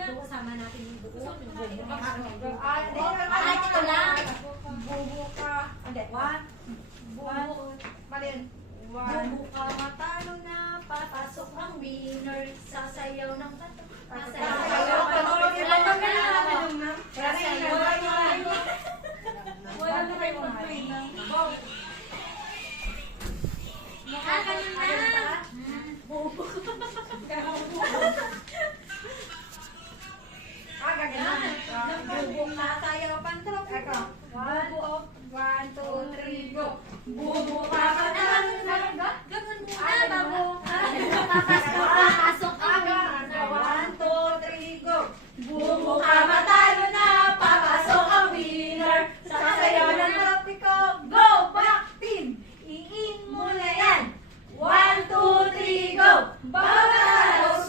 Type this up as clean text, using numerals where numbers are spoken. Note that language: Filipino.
Ito kasama natin yung buo. Ay, ito lang. Bubo ka. Hindi. Buo. Malin. Buo ka matalo na. Papasok ang winner. Sasayaw ng bato.